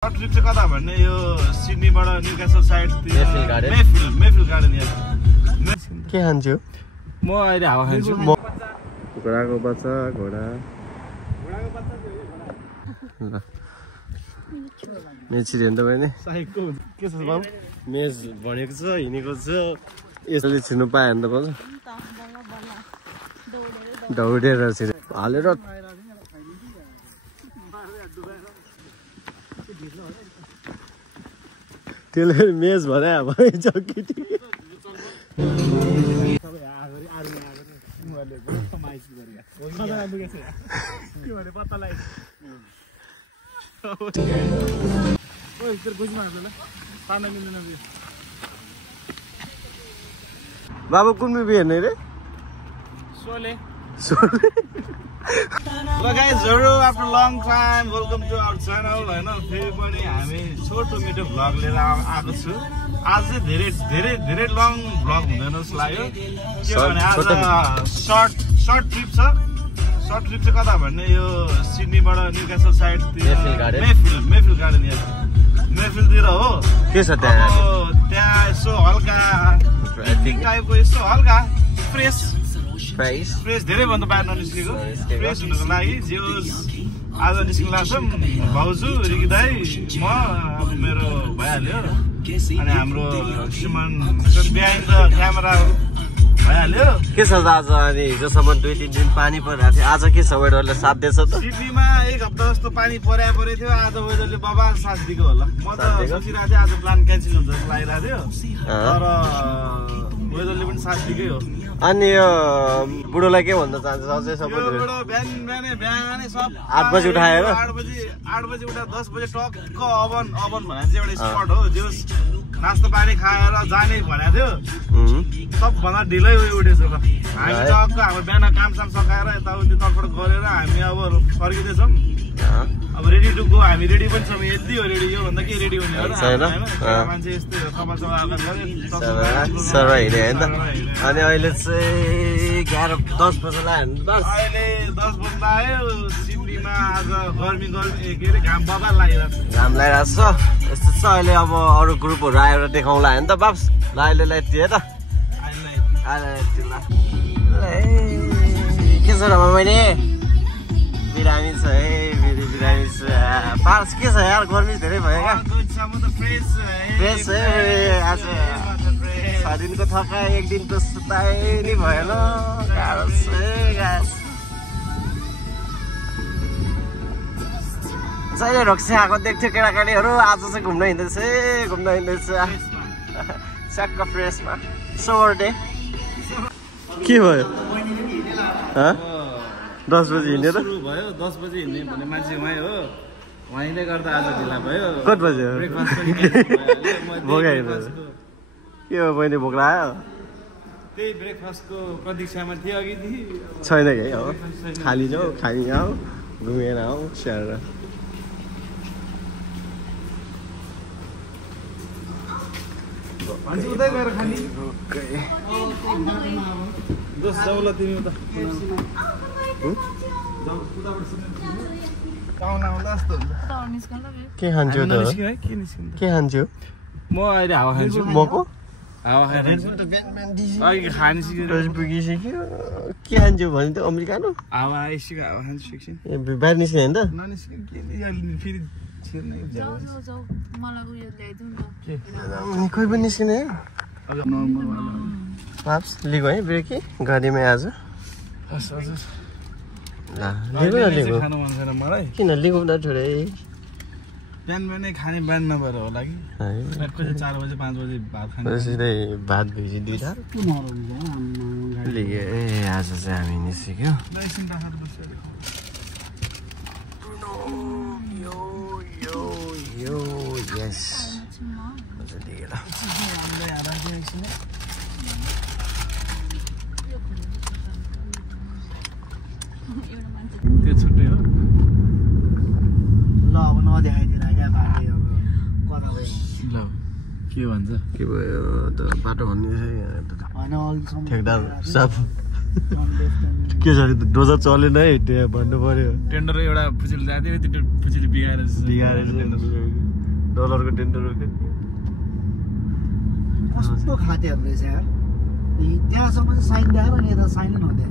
Trip चाहिँ कता भन्ने यो सिडनीबाट न्युक्यासल साइड मेफिल गार्डन के खान्छु म अहिले हावा खान्छु घोडाको बच्चा घोडा मेज छिर्यो नि त बहिनी के छ बाबु मेज भनेको छ हिँडेको छ यसले छिर्नु पायो भने त भन्छ दौडेर छिर्यो हालेर त्यसले मेज भने बाबु कुन मुभी हेर्ने रे सोले Hello guys, after a long time, welcome to our channel. हैन फेरि पनि हामी छोटो मिठो भ्लग लिएर आएको छु। आज चाहिँ धेरै लङ भ्लग हुँदैन जस्तो लाग्यो। के भने आज शर्ट ट्रिप छ। शर्ट ट्रिप चाहिँ कता भन्ने यो सिडनीबाट न्युक्यासल साइड मेफिल गार्डन मेफिलतिर हो। के छ त्यहाँ? त्यहाँ यसो हल्का टाइपको यसो हल्का फ्रेस धेरै भन्दा बाहिर ननिस्केको फ्रेस हुनुको लागि जे आज निस्किनु लाग्छौँ भाउजू रिकी दाई म अब मेरो भइहाल्यो अनि हाम्रो सुमन बिहाइन्ड द क्यामेरा भइहाल्यो के छ आज अनि हिजोसम्म 2-3 दिन पानी परिरहेको थियो आज के छ वेदरले साथ दिएछ त सिडनीमा एक हप्ता जस्तो पानी परेको थियो आज वेदरले बबाल साथ दिएको होला म त सोचिरहेको थिएँ आज प्लान क्यान्सल हुन्छ जस्तो लागिरहेको थियो तर वेदरले पनि साथ दिएकै हो अनि यो बुढोलाई के भन्न चाहन्छ अझै सबै बिहानै सब 8 बजे उठाएर 8 बजे उठा 10 बजे टक्क अभन भने चाहिँ एउटा स्पट हो जो नास्ता पानी खाएर जाने भनेको थियो सबभन्दा ढिलै उठेछ ल हामी टक्क हाम्रो बिहान कामसाम सकाएर यताउति तर्फबाट गरेर हामी अब फर्किँदैछौँ अब रेडी टु गो हामी रेडी पनि छौँ यति हो रेडी यो भन्दा के रेडी हुने हो मान्छे यस्तै हो अनि अहिले चाहिँ 11-10 बजे लाग्यो अहिले 10 बजे लाग्यो सिडनीमा आज गर्मी के अरे घाम बबाल लागिरहेको छ यस्तो छ अहिले अब अरू ग्रुपहरू आएर देखाउँला होइन त बाप्स ल अहिले यति है त के छ र मैले बिरामी छ है बिरामी छ पार्स के छ यार गर्मी धेरै भयो क्या फ्रेस है आज 6 दिनको थकाइ 1 दिनको सुताइ नि भएन गाह्रो छ जहिले रक्सी आएको देख्थ्यो केटाकेटीहरू आज चाहिँ घुम्न हिँड्दैछ स्याक्क फ्रेसमा सोवर डे के भयो 10 बजे हिँड्यो त भयो 10 बजे हिँड्ने भन्ने मान्छे उहाँ हो उहाँले गर्दा आज ढिला भयो कति बजे हो के हो बहिनी भोक लाग्यो त्यही ब्रेकफास्टको प्रतीक्षामा थियो अघिदेखि छैन कि हो खाली जाऊ घुमेर आऊ स्याहारेर उतै गएर खाने दोस जाउला तिमी त के खान्छु त के खान्छु म अहिले हावा खान्छु मको हावा खान्छु पुगिसक्यो के खान्छु भने त अमेरिकानो हावा आइसक्यो हावा खान्छु एकछिन बाहिर निस्किने होइन त कोही पनि निस्किने पाप्स लिगो है ब्रेकी गाडीमै आज किन लिगो त छोडे बिहान खाने बिहान नभएर होला कि 4 बजे 5 बजे भात खाने सिधै भात भेजी दुईटा लिगे आज चाहिँ हामी निस्क्यो यस त्यो छुट्टै हो ल अब नदेखाइदिएर क्या बाटो अब कता भयो ल के भन्छ के भयो त बाटो भन्ने होइन ठेकदार साफ के छ डोजर चलेन है त्यो भन्नु पर्यो टेन्डर एउटा फुचिल जाँदै त्यो फुचिल बिगाएर डलरको टेन्डर हो कस्तो खातेहरू रहेछ यार त्यहाँसम्म चाहिँ साइन दिएर अनि यता साइन नहुँदै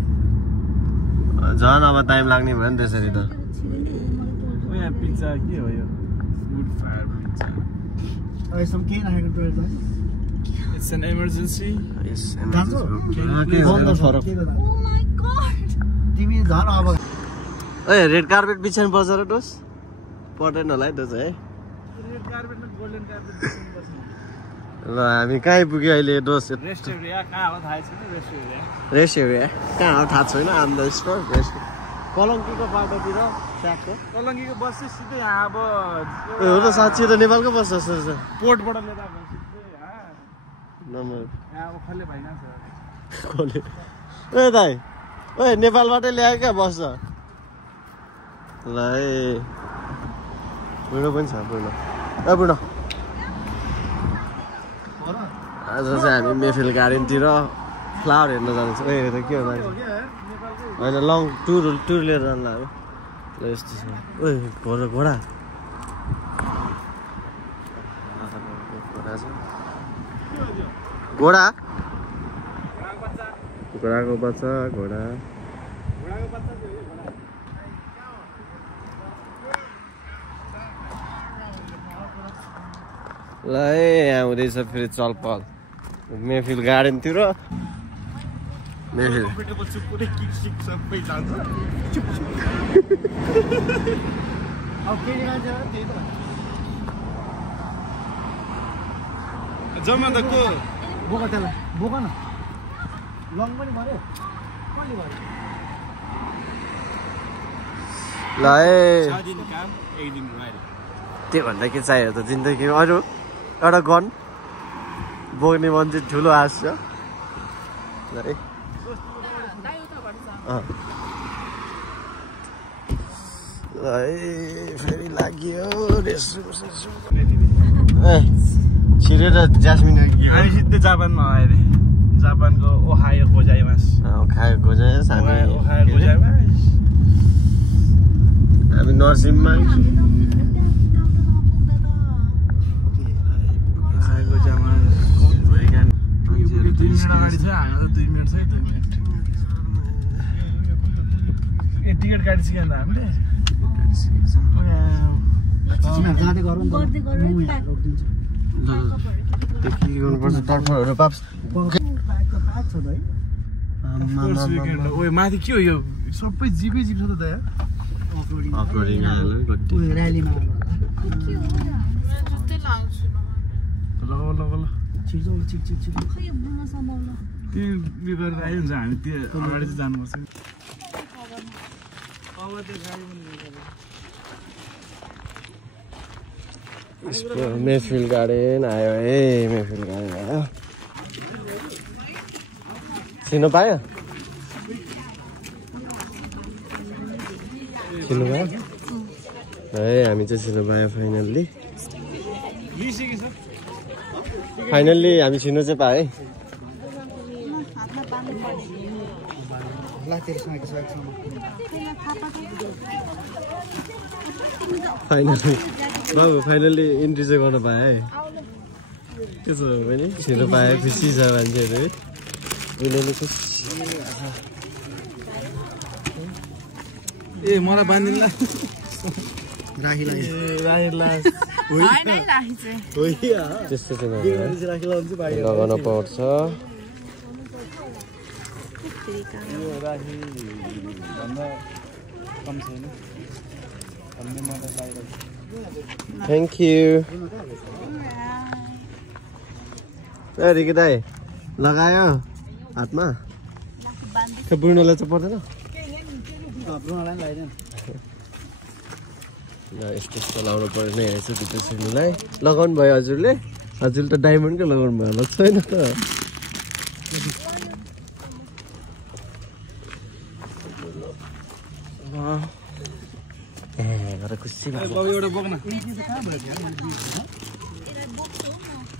झन् अब टाइम लाग्ने भयो नि त्यसरी त यहाँ पिज्जा के हो यो फुड फायर पिज्जा अहिलेसम्म केही राखेको टोइलेट इट्स एन इमर्जेन्सी तिमी झन् अब ए रेड कार्पेट बिछाउनु पर्छ र डोस पर्दैन होला है त्यो चाहिँ है रेड कार्पेटमा गोल्डन कार्पेट ल हामी कहीँ पुग्यो अहिले डोस रेस्ट एरिया कहाँ हो थाहा छैन रेस्ट एरिया कहाँ हो थाहा छैन आम द स्टोर रेस्ट कलङ्कीको बाटोतिर ट्र्याकको कलङ्कीको बस चाहिँ सिधै यहाँ अब ए हो त साँच्ची त नेपालको बस जस्तो छ पोर्टबाट लिएर आएको सिधै नम्बर यहाँ अब खल्ले भएन खोले ए दाइ ओ नेपालबाटै ल्यायो क्या बस छ ल है बुढो पनि छ बुढो ए बुढो आज चाहिँ हामी मेफिल गार्डनतिर फ्लावर हेर्न जान्छ ए त के हो मान्छे होइन लङ टुर लिएर जानु लाग्यो ल यस्तो छ ओ घोडा घोडा घोडाको बच्चा घोडा ल है यहाँ हुँदैछ फेरि चलपल मेफिल गार्डनतिर मेफिल जम्मा त को बोक त्यसलाई बोक न लङ पनि भयो कहिले भयो ल है 6 दिन काम 1 दिन रह्यो त्यो भन्दा के चाहियो त जिन्दगी अरू एउटा गन बोक्ने मान्छे ठुलो आश छ है फेरि लाग्यो ए छिरेर जास्मिन हामी सिधै जापानमा आयो अरे जापानको ओहायो गोजाइमास खायो गोजाइमास ओहायो गोजाइमास हामी नर्सिङमा टिकट काटिसक्यो नि हामीले जाँदै गरौँ नि के गर्नुपर्छ टर्फहरू पाप्स माथि के हो यो सबै जिपै जिप छ त यार र्यालीमा ल ल ल छिटो छिट छिट छिटो त्यो उयो गरेर आयो हुन्छ हामी त्यो अगाडि चाहिँ जानुपर्छ मेफिल गार्डन आयो है मेफिल गार्डन आयो चिन्नु पायो चिन्नु पायो है हामी चाहिँ चिन्नु पायो फाइनल्ली हामी चिन्नु चाहिँ पायो है फाइनल्ली इन्ट्री चाहिँ गर्न पाएँ है त्यसो भयो भने छिर्नु पाएँ खुसी छ मान्छेहरू है उनीहरूले खुसी ए मलाई बाँधिदिनु त्यस्तो चाहिँ लगाउन पर्छ थ्याङ्क यू रिकी दाइ लगायो हातमा बुढ्नुलाई चाहिँ पर्दैन यस्तो यस्तो लाउनु पर्यो नै हेरेछु भित्र छिर्नुलाई लगाउनु भयो हजुरले हजुरले त डायमन्डकै लगाउनु भयो होला छैन त खुसी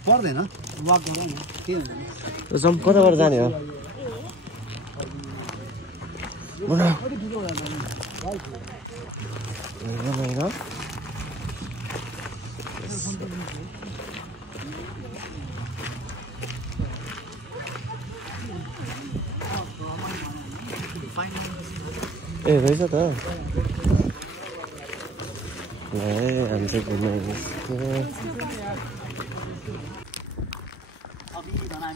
पर्दैन वाक गरौँ न के हुन्छ कताबाट जाने हो Bueno. अलिक ठुलो होला नानी राइट हो Venga. रहेछ त हामी चाहिँ घुम्नु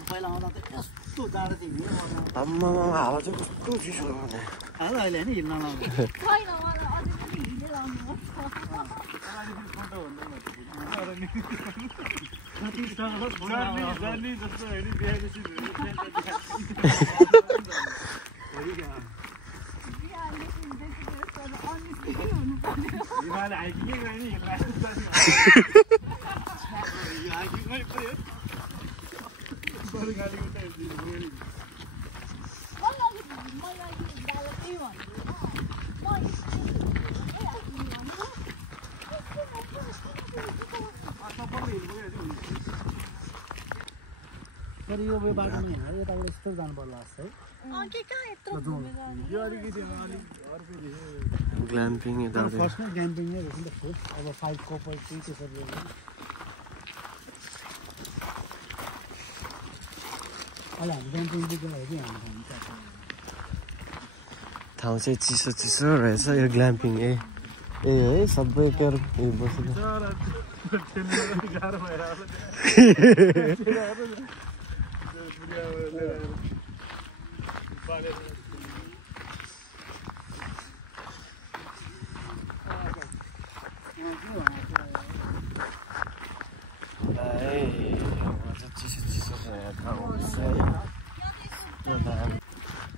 पहिला आउँदा त यस्तो जाडो थियो नि आम्मा हावा चाहिँ कस्तो चिसो भने अहिले अहिले होइन हिँड्न लाउँदा तर यो बाटो नि यहाँ यताबाट यस्तो जानु पर्ला जस्तो है ग्ल्याम्पिङ यता फर्स्टमा ग्याम्पिङ नै रहेछ नि त फुट अब 5 कपर चाहिँ त्यसरी अहिले हामी ग्याम्पिङ पुगेर हामी ठाउँ चाहिँ चिसो चिसो रहेछ यो ग्ल्याम्पिङ है सबै केयर बसेर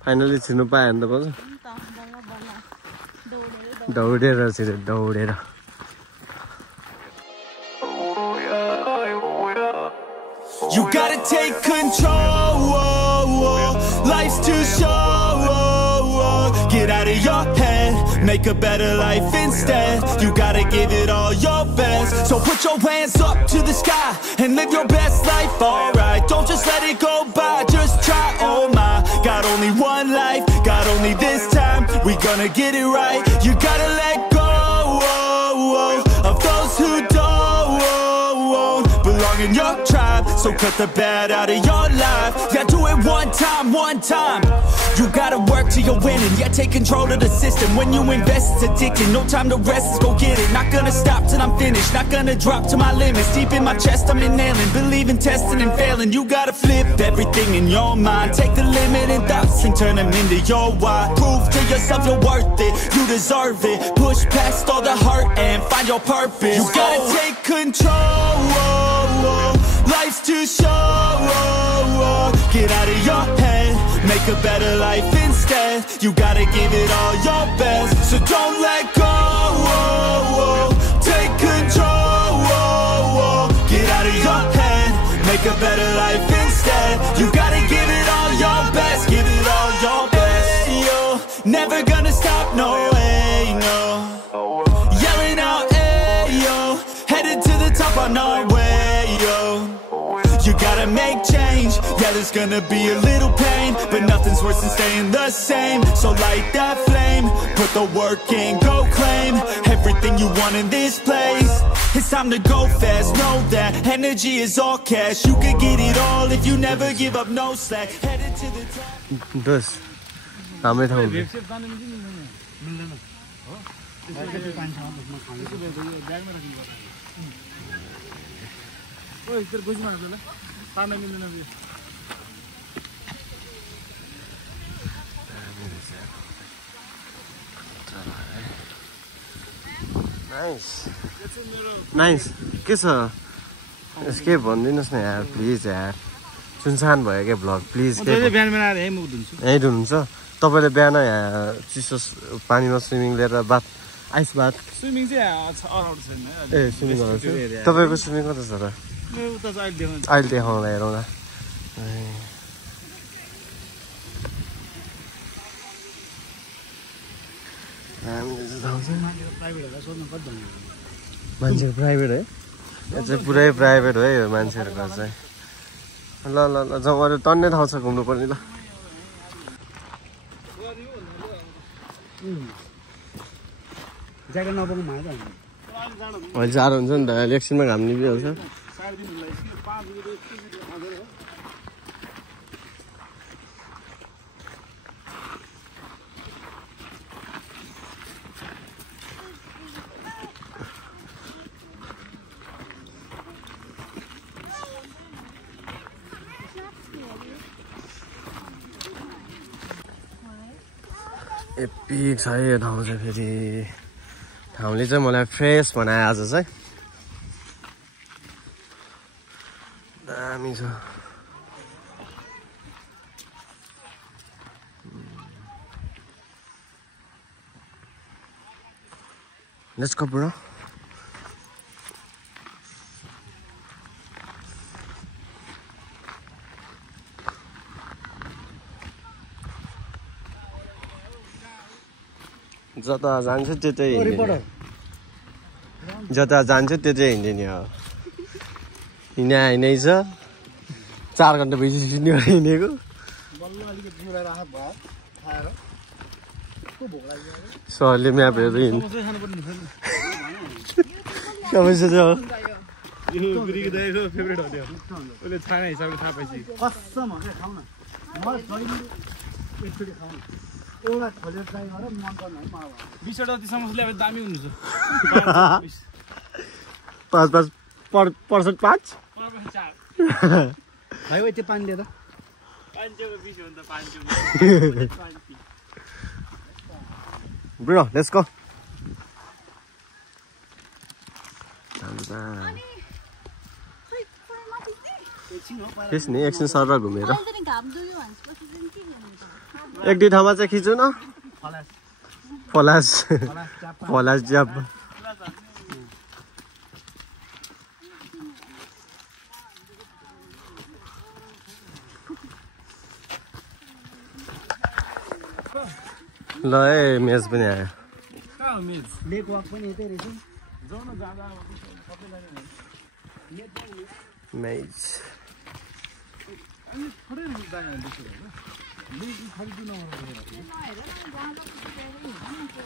फाइनली छिर्नु पायो भने त बल्ल दौडेर छिर्यो दौडेर You gotta take control, life's too short. Get out of your head, make a better life instead. You gotta give it all your best. So put your hands up to the sky and live your best life, alright. Don't just let it go by, just try, oh my. Got only one life, got only this time. We gonna get it right. You gotta let go of those who don't belong in your tribe. So cut the bad out of your life. Yeah, do it one time, one time. You gotta work till you're winning. Yeah, take control of the system. When you invest, it's addicting. No time to rest, let's go get it. Not gonna stop till I'm finished. Not gonna drop to my limits. Deep in my chest, I'm inhaling. Believe in testing and failing. You gotta flip everything in your mind. Take the limiting thoughts and turn them into your why. Prove to yourself you're worth it. You deserve it. Push past all the hurt and find your purpose. You gotta take control. Life's too short. Get out of your head, make a better life instead. You gotta give it all your best, so don't let go. Take control. Get out of your head, make a better life instead. You gotta give it all your best, give it all your best. Yo, never gonna stop, no way, no. Yelling out, hey, yo, headed to the top on our way, yo. You gotta make change, yeah there's gonna be a little pain, but nothing's worse than staying the same. So light that flame, put the work in, go claim everything you want in this place. It's time to go fast, know that energy is all cash. You could get it all if you never give up, no slack. Headed to the top. दोस्त हाम्रै ठाउँ nice के छ यसकै भनिदिनुहोस् न यार please यार सुनसान भयो क्या भ्लग प्लिज बिहान बनाएर यहीँ मुख धुन्छु यहीँ धुनुहुन्छ तपाईँले बिहान यहाँ चिसो पानीमा स्विमिङ लिएर बाथ आइस बाथ स्विमिङ चाहिँ अराउन्ड छैन ए स्विमिङ गर्नु तपाईँको स्विमिङ कता छ र अहिले देखाउँदा हेरौँला मान्छेको प्राइभेट है यो चाहिँ पुरै प्राइभेट हो है यो मान्छेहरूको चाहिँ ल ल ल जाउँ अरू टन्ने ठाउँ छ घुम्नु पर्ने ल ज्याकेट नबोक्नु भयो त अहिले जाडो हुन्छ नि त एकछिनमा घाम निभिहाल्छ एपिक छ यो ठाउँ चाहिँ फेरि ठाउँले चाहिँ मलाई फ्रेस बनायो आज चाहिँ दामी छ लेट्स गो ब्रो जता जान्छ त्यतै हिँड्ने जता जान्छ त्यतै हिँड्ने नि हो हिँडै छ 4 घन्टा भइसक्यो हिँडेको सरले म्याप हेर्दै हिँड्नु समस्या छ एउटा खोलेर ट्राई गरेर मन पर्ने है मलाई 20 वटा जति समस्या ल्याए दामी हुन्छ 5% 5 भाइ त्यो पानी लिएर 500 को 20 हो नि त 500 ब्रो लेट्स गो त्यस नि एकछिन सर घुमेर एक दुई ठाउँमा चाहिँ खिच्नु न फलास ज्याप ल है मेज पनि आयो लेक वक पनि यतै रहेछ मेज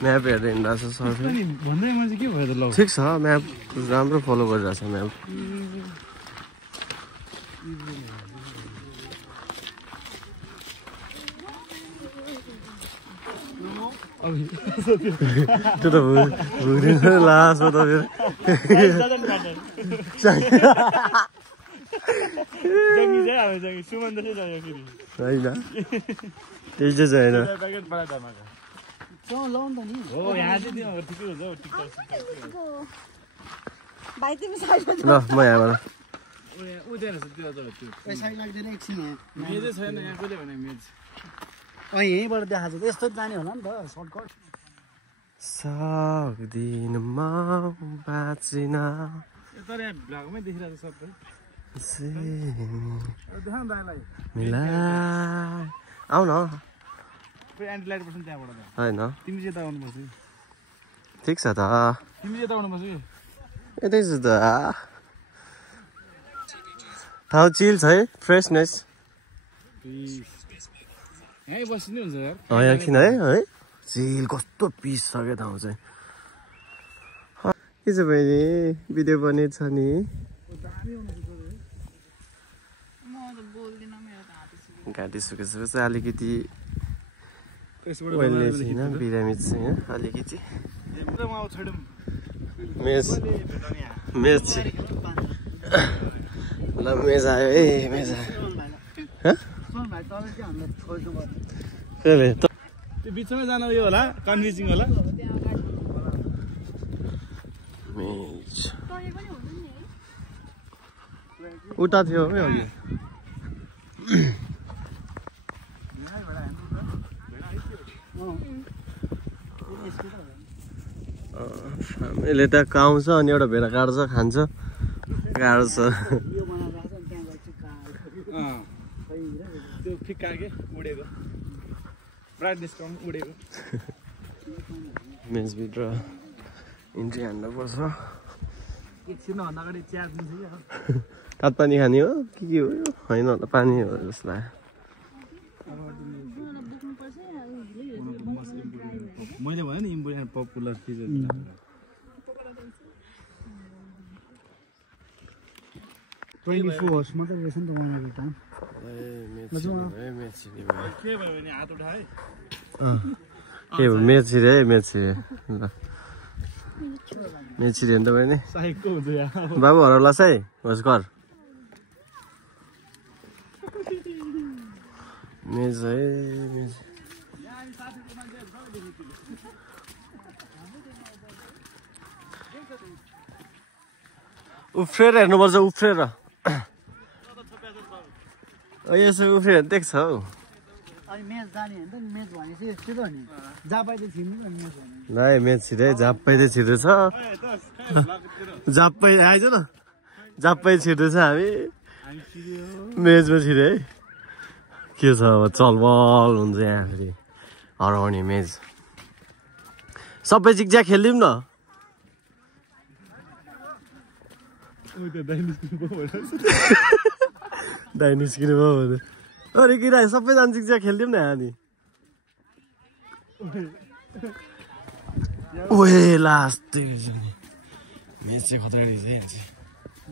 म्याप हेर्दै हिँड्दा छ सर ठिक छ म्याप राम्रो फलो गरिरहेछ म्याप त्यो त भुग्दिन्छ लास्टमा त होइन त्यही चाहिँ छैन ल म यहाँबाट यहीँबाट देखाएको छ यस्तो जाने होला नि त सर्टकट सक्दिन म बाँचिन मिलाइ आउ न होइन ठिक छ त यतै छु त ठाउँ चिल छ है फ्रेसनेस एकछिन है चिल कस्तो पिस छ क्या ठाउँ चाहिँ के छ बहिनी भिडियो बनेको छ नि घाँटी सुकेपछि अलिकति ओइलले छैन बिरामी छैन अलिकति मेज ल मेज आयो है मेज आयो त्यो बिचमै जान उयो होला कन्फ्युजिङ होला मेज उता थियो है अघि यसले त काउँछ अनि एउटा भेडा काट्छ खान्छ गाह्रो छ त्यो फिक्का के उडेको ब्राइटनेस कम उडेको मेजभित्र इन्ट्री हान्नुपर्छ एकछिन भन्दा अगाडि चिया दिन्छ कि तातो पानी खाने हो के हो यो होइन होला पानी हो जस्तो लाग्यो मैले भने नि इम्पोर्टेन्ट पपुलर चिज 24 hours मात्रै रहेछ नि त उहाँको काम के भयो भने हात उठाए के भयो म्याच छिरे म्याच छिरे ल म्याच छिरे नि त बहिनी साइकको हुन्छ यहाँ बाबु हराउला है होस् घर म्याच है म्याच उफ्रेर हेर्नुपर्छ उफ्रेर यसो उफ्रेर देख्छ हौ अनि म्याच जाने हो नि त म्याच भनेपछि यस्तै त हो नि जहाँ पाइ त छिर्नु नि म्याच भने नाइ म्याच छिरे झाप्पै त छिर्दैछ झाप्पै आइज न झाप्पै छिर्दैछ हामी म्याचमा छिरे है के छ अब चलबल हुन्छ यहाँ फेरि हराउने म्याच सबै जिग्ज्याग खेलिदिउँ न दाइ निस्किनु भयो भने अरे किरा सबैजना जिग्ज्याग खेलिदिउँ न हामी ओए लास्ट म्याच चाहिँ खतरा रहेछ यहाँ चाहिँ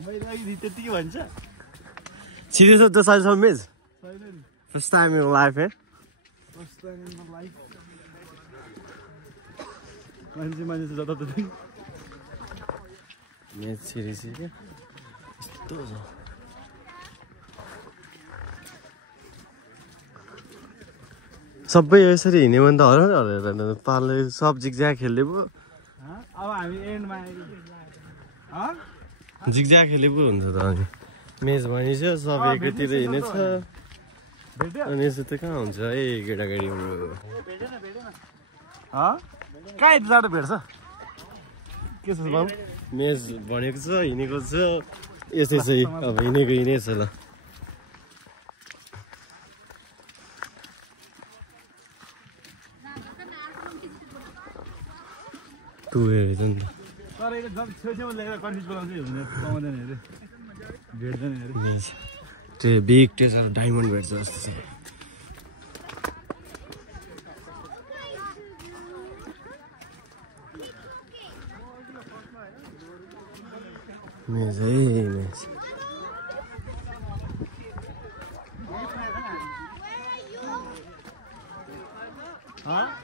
मैले अघि त्यतिकै भन्छ सिरियस त साइजसम्म match first time in life है मान्छे मान्छे जताततै म्याच सिरिज क्या यस्तो छ सबै यसरी हिँड्यो भने त हराएर पालले सब जिग्ज्याग खेल्ने पो अब हामी एन्डमा जिग्ज्याग खेले पो हुन्छ त अनि म्याच भनिसक्यो सब एकैतिर हिँडेछ अनि यसो त कहाँ हुन्छ है केटाकेटीहरू कहाँ यति जाडो भेट्छ के छ बाबु म्याच भनेको छ हिँडेको छ यसै छ अब हिँडेको हिँडेछ ल तु हेरेछ नि तर यो छेउछेउमा लेखेर कन्फ्युज बनाउँछ हुने पाउँदैन अरे भेट्दैन अरे म्याच त्यो बिग त्यो साह्रो डायमन्ड भेट्छ जस्तो छ म्याच है म्याच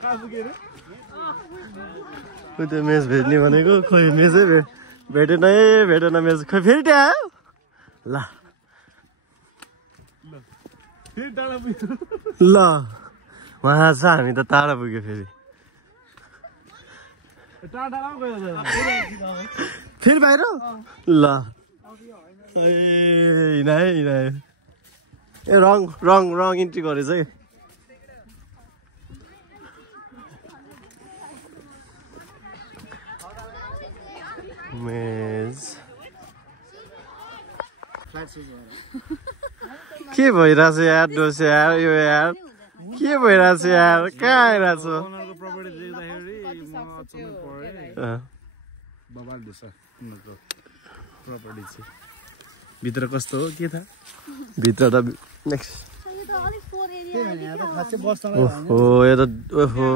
कहाँ पुग्यो अरे त्यो म्याच भेट्ने भनेको खोइ म्याचै भेटेन है भेटेन म्याच खोइ फेरि त्यहाँ आयो ल फेरि टाढा पुग्यो ल उहाँ छ हामी त टाढा पुग्यो फेरि टाढामा गयो फेरि बाहिर ल ए हिँडायो हिँडायो ए रङ रङ रङ इन्ट्री गरेछ है मेज के भइरहेछ यार दोष यार यो यार के भइरहेछ यार कहाँ आइरहेछ उनीहरूको प्रपर्टी देख्दाखेरि म अचम्म परेँ बबाल दिन्छ उनीहरूको प्रपर्टी चाहिँ भित्र कस्तो हो के थाहा भित्र त नेक्स्ट खासै बस्न ओहो यो त ओहो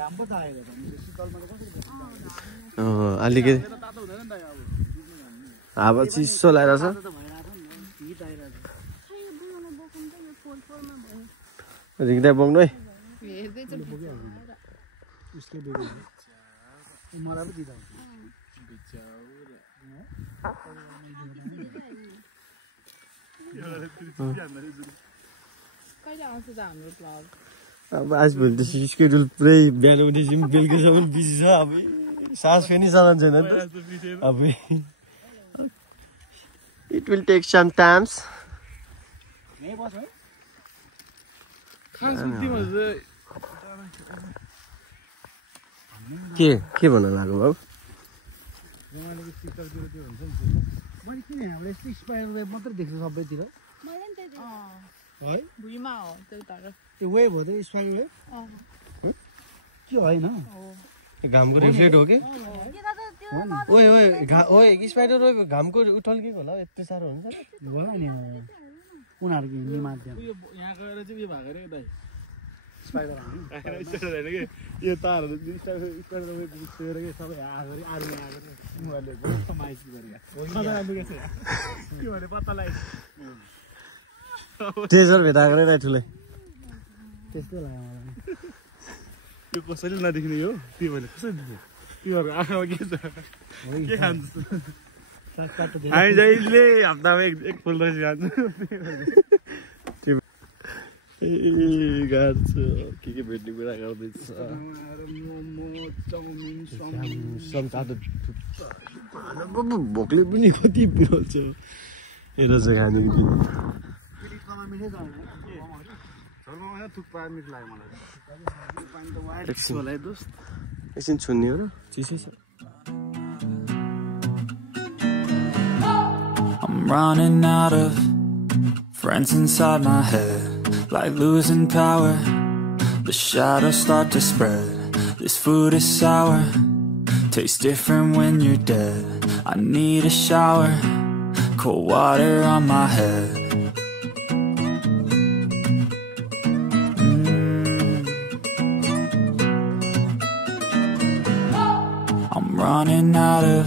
घाम पो त आएको छ शीतलमा त कसरी अलिकति हावा चिसो लागेको छ रिक्दा बोक्नु है मलाई पो दिँदा अब आजभोलि त स्केड्युल पुरै बिहान उठेपछि पनि बेलुकासम्म बिजी छ अब सास फेरि चलाउनु छैन नि त अब it will take some times के भन्न लाग्यो बाबु मैले किन हाम्रो यस्तो स्पाइरल वेभ मात्रै देख्छु सबैतिर है भुइँमा हो त्यो तर त्यो वेभ हो त स्पाइरल वेभ के होइन घामको रिफ्लेक्ट हो कि ओए ओए ओए स्पाइडर घामको उठल्केको होला यति साह्रो हुन्छ भयो नि उनीहरूको हिँड्ने माध्यम यहाँ गएर चाहिँ उयो भएको अरे दाइ स्पाइडर हान्ने यो तारहरू सबै सबै आगरी आर्मी आएर उनीहरूले माइस गरेर पत्ता लाग्यो ट्रेजर भेटाएको रे ठुलै त्यस्तै लाग्यो मलाई त्यो कसैले नदेख्ने हो तिमीहरूले कसरी देख्यो तिमीहरूको आँखामा के छ के खान्छ सागपात त धेरै हामी जहिले हप्तामा एकपल्ट खान्छौँ गाड्छ के भेट्ने कुरा गर्दैछ मोमो चाउमिन भोकले पनि कति पिरोल्छ हेर चाहिँ खाने कि थुक्पा मिठ लाग्यो मलाई एकछिन छुन्ने हो र चिसै छ I'm running out of friends inside my head, like losing power. The shadows start to spread. This food is sour, tastes different when you're dead. I need a shower, cold water on my head. I'm running out of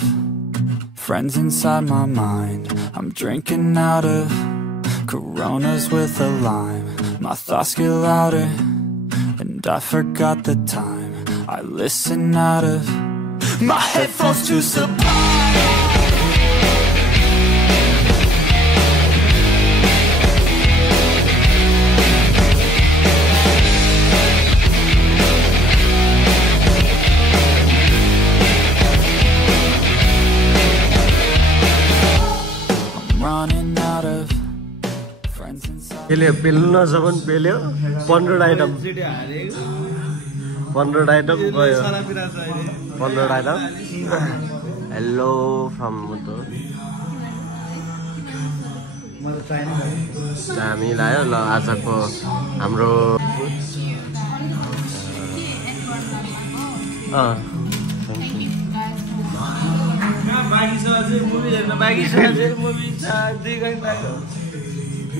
friends inside my mind. I'm drinking out of Coronas with a lime. My thoughts get louder, and I forgot the time. I listen out of my headphones to Sublime. पेल्नु जब पेल्यो 15 item 15 item गयो 15 item hello from हामी लायो ल आजको हाम्रो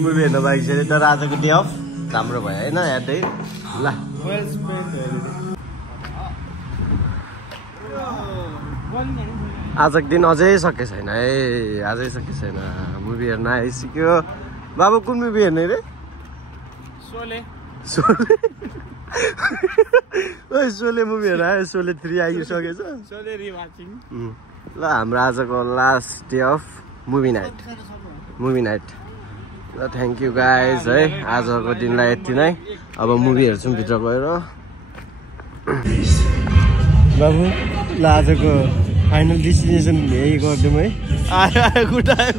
movie हेर्न बाँकी छ तर आजको डे अफ राम्रो भयो होइन हेर्दै ल आजको दिन अझै सके छैन है अझै सके छैन मुभी हेर्न आइसक्यो बाबु कुन मुभी हेर्ने रे सोले सोले मुभी हेर्न आयो सोले 3 आइसकेछ सोले रिवाचिङ ल हाम्रो आजको last day of movie night ल थ्याङ्क यू गाइज है आजको दिनलाई यति नै अब मुभी हेर्छौँ भित्र गएर बाबु ल आजको फाइनल डेस्टिनेसन यही गरिदिउँ है आयो गुटायो